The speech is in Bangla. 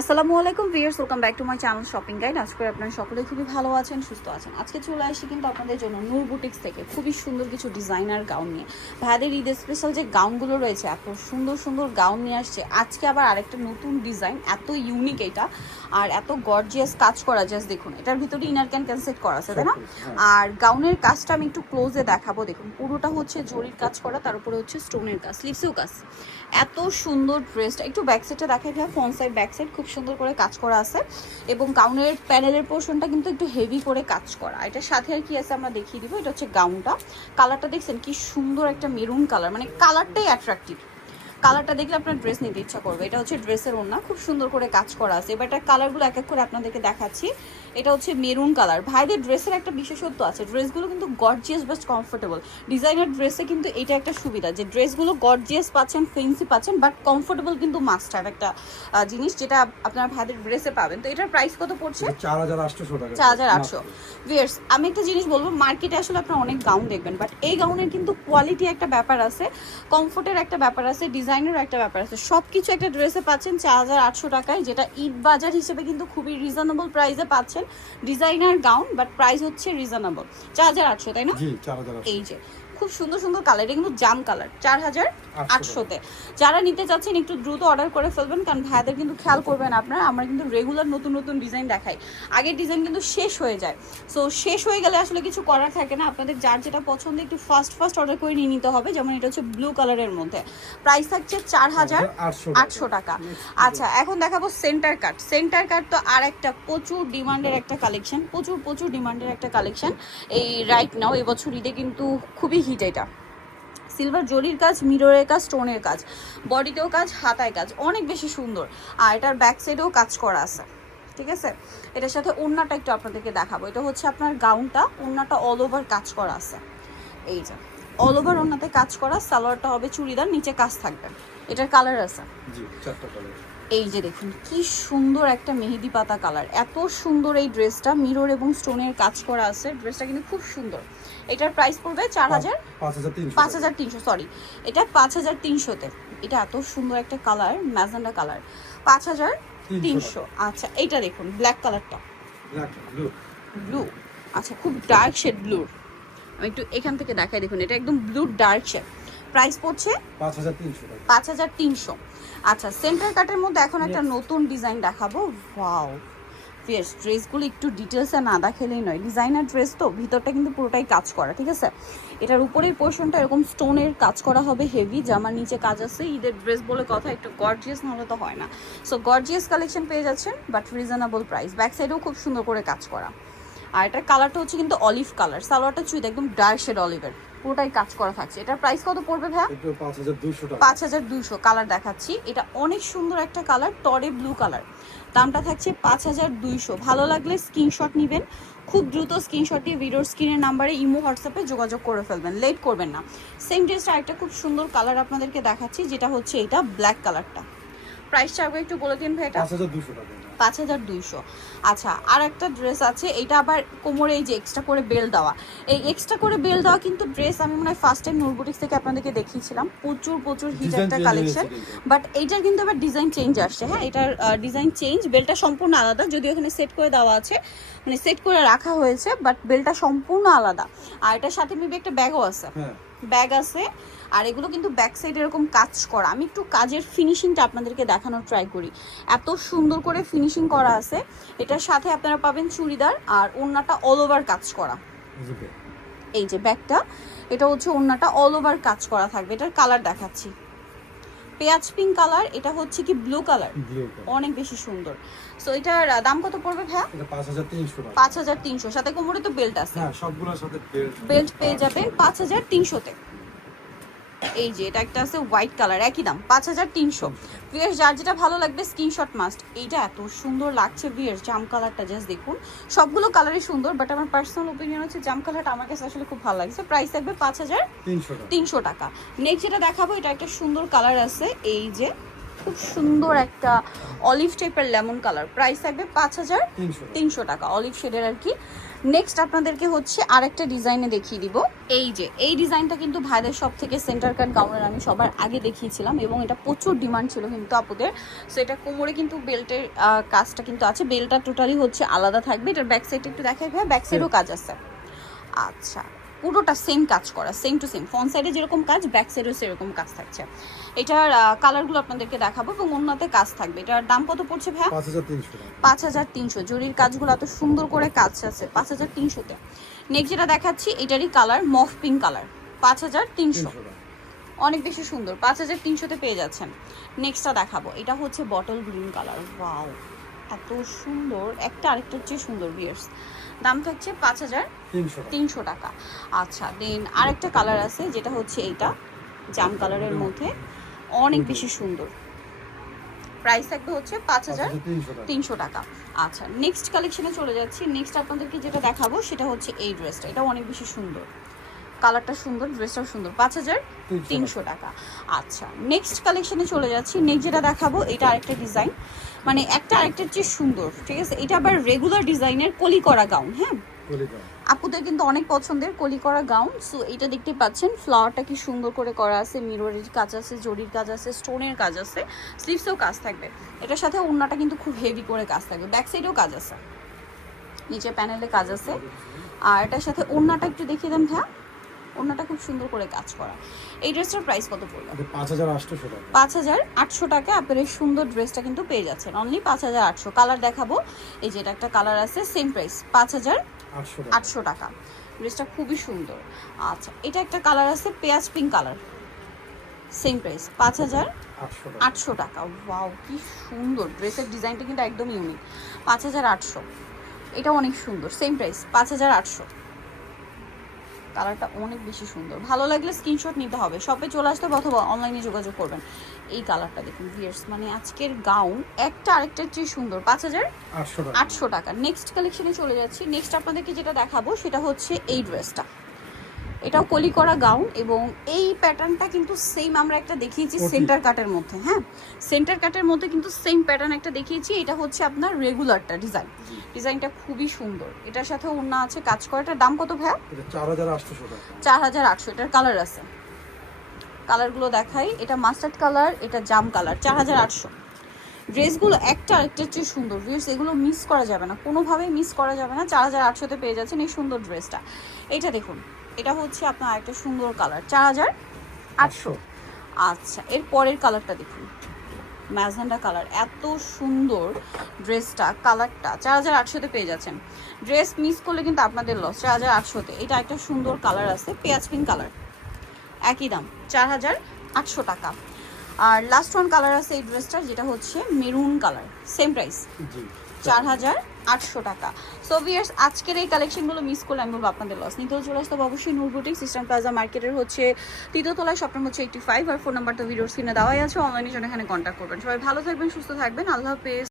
আসসালামু আলাইকুম viewers welcome back to my channel shopping guide. আজকে করে আপনারা সকলে খুবই ভালো আছেন সুস্থ আছেন। আজকে চলে আসি কিন্তু আপনাদের জন্য নূর বুটিক্স থেকে। খুবই সুন্দর কিছু ডিজাইনার গাউন নিয়ে। ভাইদের ঈদ স্পেশাল যে গাউনগুলো রয়েছে এত সুন্দর সুন্দর গাউন নিয়ে আসছে। আজকে আবার আরেকটা নতুন ডিজাইন এত ইউনিক এটা। আর এত গর্জিয়াস কাজ করা জাস্ট দেখুন এটার ভিতরে ইনার ক্যান ক্যান সেট করা আছে তাই না? আর গাউনের কাজটা আমি একটু ক্লোজে দেখাবো দেখুন পুরোটা হচ্ছে জরির কাজ করা তার উপরে হচ্ছে স্টোনের কাজ স্লিভসেও কাজ। এত সুন্দর ড্রেসটা একটু ব্যাক সাইডটা দেখাই ভাই ফ্রন্ট সাইড ব্যাক সাইড খুব সুন্দর করে কাজ করা আছে এবং গাউনের প্যানেলের পোর্শনটা কিন্তু একটু হেভি করে কাজ করা। এটার সাথে আর কি আছে আমরা দেখিয়ে দিব, এটা হচ্ছে গাউনটা কালারটা দেখছেন কি সুন্দর একটা মেরুন কালার মানে কালারটাই অ্যাট্রাকটিভ কালারটা দেখলে আপনার ড্রেস নিতে ইচ্ছা করবে। এটা হচ্ছে ড্রেসের ওড়না, খুব সুন্দর করে কাজ করা আছে। এবার এটার কালারগুলো এক এক করে আপনাদেরকে দেখাচ্ছি। এটা হচ্ছে মেরুন কালার। ভাইদের ড্রেসের একটা বিশেষত্ব আছে ড্রেসগুলো কিন্তু গর্জিয়াস বেস্ট কমফোর্টেবল ডিজাইনার ড্রেসে কিন্তু এটা একটা সুবিধা যে ড্রেসগুলো গর্জিয়াস পাচ্ছেন ফেন্সি পাচ্ছেন বাট কমফোর্টেবল কিন্তু মাস্টার একটা জিনিস যেটা আপনার ভাইদের ড্রেসে পাবেন। তো এটার প্রাইস কত পড়ছে? চার হাজার আটশোশো টাকা। চার হাজার আটশো। ভিয়ার্স আমি একটা জিনিস বলব মার্কেটে আসলে আপনারা অনেক গাউন দেখবেন বাট এই গাউনের কিন্তু কোয়ালিটি একটা ব্যাপার আছে কমফোর্টের একটা ব্যাপার আছে ডিজাইনের একটা ব্যাপার আছে। সব কিছু একটা ড্রেসে পাচ্ছেন চার হাজার আটশো টাকায় যেটা ঈদ বাজার হিসেবে কিন্তু খুবই রিজনেবল প্রাইসে পাচ্ছেন। ডিজাইনার গাউন বাট প্রাইস হচ্ছে রিজনেবল। চার হাজার আটশো তাই না? এই যে খুব সুন্দর সুন্দর কালার এটা কিন্তু জাম কালার চার হাজার আটশোতে। যারা নিতে চাচ্ছেন একটু দ্রুত অর্ডার করে ফেলবেন কারণ ভাইদের কিন্তু খেয়াল করবেন আপনারা আমরা কিন্তু রেগুলার নতুন নতুন ডিজাইন দেখাই। আগের ডিজাইন কিন্তু শেষ হয়ে যায়। সো শেষ হয়ে গেলে আসলে কিছু করার থাকে না। আপনাদের যার যেটা পছন্দ একটু ফার্স্ট ফার্স্ট অর্ডার করে নিয়ে নিতে হবে। যেমন এটা হচ্ছে ব্লু কালারের মধ্যে। প্রাইস থাকছে চার হাজার আটশো আটশো টাকা। আচ্ছা এখন দেখাবো সেন্টার কাট সেন্টার কাট তো আর একটা প্রচুর ডিমান্ডের একটা কালেকশন প্রচুর প্রচুর ডিমান্ডের একটা কালেকশন এই রাইট নাও এবছর ঈদে কিন্তু খুবই হিট এটা। সিলভার জরির কাজ, মিররের কাজ, স্টোনের কাজ। বডিতেও কাজ, হাতায় কাজ। অনেক বেশি সুন্দর। আর এটার ব্যাক সাইডেও কাজ করা আছে। ঠিক আছে? এটার সাথে ওড়নাটা একটু আপনাদেরকে দেখাবো। এটা হচ্ছে আপনার গাউনটা। ওড়নাটা অল ওভার কাজ করা আছে। এই যে অল ওভার ওড়নাতে কাজ করা। সালোয়ারটা হবে চুড়িদার, নিচে কাজ থাকবে। এটার কালার আছে। জি, চারটা কালার এই যে দেখুন কি সুন্দর একটা মেহেদি পাতা কালার। এত সুন্দর এই ড্রেসটা মিরর এবং স্টোনের কাজ করা আছে। ড্রেসটা কিন্তু খুব সুন্দর। এটার প্রাইস পড়বে চার হাজার পাঁচ হাজার তিনশো। সরি এটা পাঁচ হাজার তিনশোতে। এটা এত সুন্দর একটা কালার ম্যাজেন্ডা কালার। পাঁচ হাজার তিনশো। আচ্ছা এইটা দেখুন ব্ল্যাক কালারটা। ব্লু আচ্ছা খুব ডার্ক শেড ব্লুর আমি একটু এখান থেকে দেখাই দেখুন এটা একদম ব্লু ডার্ক শেড প্রাইস পড়ছে? পাঁচ হাজার তিনশো আচ্ছা সেন্টার কাটের মধ্যে এখন একটা নতুন ডিজাইন দেখাবো। ওয়াও ফিয়ার্স ড্রেসগুলো একটু ডিটেলসে না দেখালেই নয়। ডিজাইনার ড্রেস তো ভিতরটা কিন্তু পুরোটাই কাজ করা ঠিক আছে? এটার উপরের পোর্শনটা এরকম স্টোনের কাজ করা হবে হেভি জামার নিচে কাজ আছে। ঈদের ড্রেস বলে কথা একটু গর্জিয়াস হলে তো হয় না। সো গর্জিয়াস কালেকশন পেয়ে যাচ্ছেন বাট রিজনেবল প্রাইস ব্যাক সাইডেও খুব সুন্দর করে কাজ করা। আর এটার কালারটা হচ্ছে কিন্তু অলিভ কালার সালোয়ারটা চুইতে একদম ডার্ক শেড অলিভের পুরোটাই কাজ করা থাকছে। এটার প্রাইস কত পড়বে ভাইয়া? পাঁচ হাজার দুশো কালার দেখাচ্ছি। এটা অনেক সুন্দর একটা কালার টরে ব্লু কালার দামটা থাকছে পাঁচ হাজার দুইশো। ভালো লাগলে স্ক্রিনশট নেবেন। খুব দ্রুত স্ক্রিনশট দিয়ে ভিডিওর স্ক্রিনের নাম্বারে ইমো হোয়াটসঅ্যাপে যোগাযোগ করে ফেলবেন। লেট করবেন না। সেম ড্রেসটা একটা খুব সুন্দর কালার আপনাদেরকে দেখাচ্ছি যেটা হচ্ছে এটা ব্ল্যাক কালারটা প্রাইসটা আগে একটু বলে দিন ভাই এটা পাঁচ হাজার দুশো টাকা। পাঁচ হাজার দুইশো। আচ্ছা আর একটা ড্রেস আছে এটা আবার কোমরে এই যে এক্সট্রা করে বেল দেওয়া। এই এক্সট্রা করে বেল দেওয়া কিন্তু ড্রেস আমি মনে হয় ফার্স্ট টাইম নোটবুটিক্স থেকে আপনাদেরকে দেখিয়েছিলাম। প্রচুর প্রচুর হিট একটা কালেকশন বাট এইটার কিন্তু আবার ডিজাইন চেঞ্জ আসছে হ্যাঁ? এটার ডিজাইন চেঞ্জ বেলটা সম্পূর্ণ আলাদা যদিও এখানে সেট করে দেওয়া আছে। মানে সেট করে রাখা হয়েছে বাট বেলটা সম্পূর্ণ আলাদা। আর এটার সাথে মেবি একটা ব্যাগও আছে। হ্যাঁ। ব্যাগ আছে আর এগুলো কিন্তু ব্যাক সাইড এরকম কাজ করা। আমি একটু কাজের ফিনিশিংটা আপনাদেরকে দেখানোর ট্রাই করি। এত সুন্দর করে ফিনিশিং করা আছে। এটার সাথে আপনারা পাবেন চুড়িদার আর ওড়নাটা অল ওভার কাজ করা। এই যে ব্যাগটা এটা হচ্ছে ওড়নাটা অল ওভার কাজ করা থাকবে। এটার কালার দেখাচ্ছি। পেঁয়াজ পিঙ্ক কালার এটা হচ্ছে কি ব্লু কালার অনেক বেশি সুন্দর। সো এটার দাম কত পড়বে ভাইয়া? পাঁচ হাজার তিনশো পাঁচ হাজার তিনশো। সাথে কোমরে তো বেল্ট আছে। হ্যাঁ সবগুলোর সাথে বেল্ট পেয়ে যাবেন পাঁচ হাজার তিনশোতে। এই যে এটা একটা আছে হোয়াইট কালার একই দাম পাঁচ হাজার তিনশো। ভিয়ার্স যার যেটা ভালো লাগবে স্ক্রিনশট মাস্ট এইটা এত সুন্দর লাগছে ভিয়ার্স জাম কালারটা জাস্ট দেখুন। সবগুলো কালারই সুন্দর বাট আমার পার্সোনাল ওপিনিয়ন হচ্ছে জাম কালারটা আমার কাছে আসলে খুব ভালো লাগছে প্রাইস থাকবে পাঁচ হাজার তিনশো টাকা। নেক্সট যেটা দেখাবো এটা একটা সুন্দর কালার আছে এই যে খুব সুন্দর একটা অলিভ টাইপের লেমন কালার প্রাইস থাকবে পাঁচ হাজার তিনশো টাকা অলিভ শেডের আর কি। নেক্সট আপনাদেরকে হচ্ছে আরেকটা ডিজাইনে দেখিয়ে দিব। এই যে এই ডিজাইনটা কিন্তু ভাইদের সব থেকে সেন্টার কাট গাউনের আমি সবার আগে দেখিয়েছিলাম এবং এটা প্রচুর ডিমান্ড ছিল কিন্তু আপুদের। সো এটা কোমরে কিন্তু বেল্টের কাজটা কিন্তু আছে। বেল্টটা টোটালি হচ্ছে আলাদা থাকবে। এটার ব্যাক সাইডটা একটু দেখাই ভাই ব্যাক সাইডও কাজ আছে। আচ্ছা। পুরোটা সেম কাজ করা সেম টু সেম ফ্রন্ট সাইডে যেরকম কাজ ব্যাক সাইডেও সেরকম কাজ থাকছে। এটার কালারগুলো আপনাদেরকে দেখাবো এবং অন্যতে কাজ থাকবে। এটার দাম কত পড়ছে ভাইয়া? পাঁচ হাজার তিনশো জরির কাজগুলো এত সুন্দর করে কাজ আছে পাঁচ হাজার তিনশোতে। নেক্সট যেটা দেখাচ্ছি এটারই কালার মফ পিঙ্ক কালার পাঁচ হাজার তিনশো। তিনশো অনেক বেশি সুন্দর পাঁচ হাজার তিনশোতে পেয়ে যাচ্ছেন। নেক্সটটা দেখাবো এটা হচ্ছে বটল গ্রিন কালার ওয়াও এত সুন্দর একটা আরেকটার চেয়ে সুন্দর বিয়ার্স দাম থাকছে পাঁচ হাজার তিনশো টাকা। আচ্ছা দেন আরেকটা কালার আছে যেটা হচ্ছে এইটা জাম কালারের মধ্যে। অনেক বেশি সুন্দর। প্রাইস থাকবে হচ্ছে পাঁচ হাজার তিনশো টাকা। আচ্ছা নেক্সট কালেকশনে চলে যাচ্ছি। নেক্সট আপনাদেরকে যেটা দেখাবো সেটা হচ্ছে এই ড্রেসটা এটা অনেক বেশি সুন্দর। কালারটা সুন্দর ড্রেসটাও সুন্দর। পাঁচ হাজার তিনশো টাকা। আচ্ছা নেক্সট কালেকশনে চলে যাচ্ছি। নেক্সট যেটা দেখাবো এটা আরেকটা ডিজাইন মানে একটা আরেকটার চেয়ে সুন্দর ঠিক আছে? এটা আবার রেগুলার ডিজাইনের কলি করা গাউন হ্যাঁ আপুদের কিন্তু অনেক পছন্দের কলি করা গাউন সো এটা দেখতে পাচ্ছেন ফ্লাওয়ারটা কি সুন্দর করে করা আছে মিররের কাজ আছে জরির কাজ আছে স্টোনের কাজ আছে স্লিভসেও কাজ থাকবে। এটার সাথে ওড়নাটা কিন্তু খুব হেভি করে কাজ থাকবে। ব্যাক সাইডেও কাজ আছে। নিচে প্যানেলে কাজ আছে। আর এটার সাথে ওড়নাটা একটু দেখিয়ে দেন ভ্যা ওড়নাটা খুব সুন্দর করে কাজ করা। এই ড্রেসটার প্রাইস কত পড়ল? পাঁচ হাজার আটশোশো টাকা। পাঁচ হাজার আটশো টাকা আপনার এই সুন্দর ড্রেসটা কিন্তু পেয়ে যাচ্ছেন। অনলি পাঁচ হাজার আটশো। কালার দেখাবো। এই যে এটা একটা কালার আছে সেম প্রাইস পাঁচ হাজার আটশো টাকা। ড্রেসটা খুবই সুন্দর। আচ্ছা এটা একটা কালার আছে পেঁয়াজ পিঙ্ক কালার সেম প্রাইস পাঁচ হাজার আটশো টাকা। আটশো টাকা। ওয়াও কি সুন্দর। ড্রেসের ডিজাইনটা কিন্তু একদম ইউনিক পাঁচ হাজার আটশো। এটা অনেক সুন্দর। সেম প্রাইস পাঁচ হাজার আটশো। কালারটা অনেক বেশি সুন্দর। ভালো লাগলে স্ক্রিনশট নিতে হবে। শপে চলে আসতে হবে অথবা অনলাইনে যোগাযোগ করবেন। এই কালারটা দেখুন ভিয়ার্স মানে আজকের গাউন একটা আরেকটার চেয়ে সুন্দর পাঁচ হাজার আটশো টাকা। আটশো টাকা। নেক্সট কালেকশনে চলে যাচ্ছি। নেক্সট আপনাদেরকে যেটা দেখাবো সেটা হচ্ছে এই ড্রেসটা এটাও কলি করা গাউন এবং এই প্যাটার্নটা কিন্তু সেম আমরা একটা দেখিয়েছি সেন্টার কাটের মধ্যে হ্যাঁ? সেন্টার কাটের মধ্যে কিন্তু সেম প্যাটার্ন একটা দেখিয়েছি এটা হচ্ছে আপনার রেগুলারটা ডিজাইন ডিজাইনটা খুবই সুন্দর। এটার সাথে অন্য আছে কাজ করা এটার দাম কত ভাইয়া? চার হাজার আটশো এটার কালার আছে। কালারগুলো দেখাই এটা মাস্টার্ড কালার এটা জাম কালার চার হাজার আটশো। ড্রেসগুলো একটা আরেকটার চেয়ে সুন্দর ভিউস এগুলো মিস করা যাবে না কোনোভাবেই মিস করা যাবে না চার হাজার আটশোতে পেয়ে যাচ্ছেন এই সুন্দর ড্রেসটা এটা দেখুন এটা হচ্ছে আপনার একটা সুন্দর কালার চার হাজার আটশো। আচ্ছা এর পরের কালারটা দেখুন। ম্যাজেন্ডা কালার এত সুন্দর ড্রেসটা কালারটা চার হাজার আটশোতে পেয়ে যাচ্ছেন। ড্রেস মিস করলে কিন্তু আপনাদের লস চার হাজার আটশোতে। এটা একটা সুন্দর কালার আছে পেঁয়াজ পিঙ্ক কালার একই দাম চার হাজার আটশো টাকা। আর লাস্ট ওয়ান কালার আছে এই ড্রেসটার যেটা হচ্ছে মেরুন কালার সেম প্রাইস চার হাজার আটশো টাকা। সো ভিয়ার্স আজকের এই কালেকশনগুলো মিস করলে আমি বলব আপনাদের লস নিতেও চলে আসতে অবশ্যই নূর বুটিক সিস্টেম প্লাজা মার্কেটের হচ্ছে তৃতীয়তলায় শপ নম্বর হচ্ছে এইটি ফাইভ আর ফোন নাম্বার তো ভিডিওর স্ক্রিনে দেওয়াই আছে। অনলাইনে জন্য এখানে কন্ট্যাক্ট করবেন। সবাই ভালো থাকবেন, সুস্থ থাকবেন। আল্লাহ হাফেজ।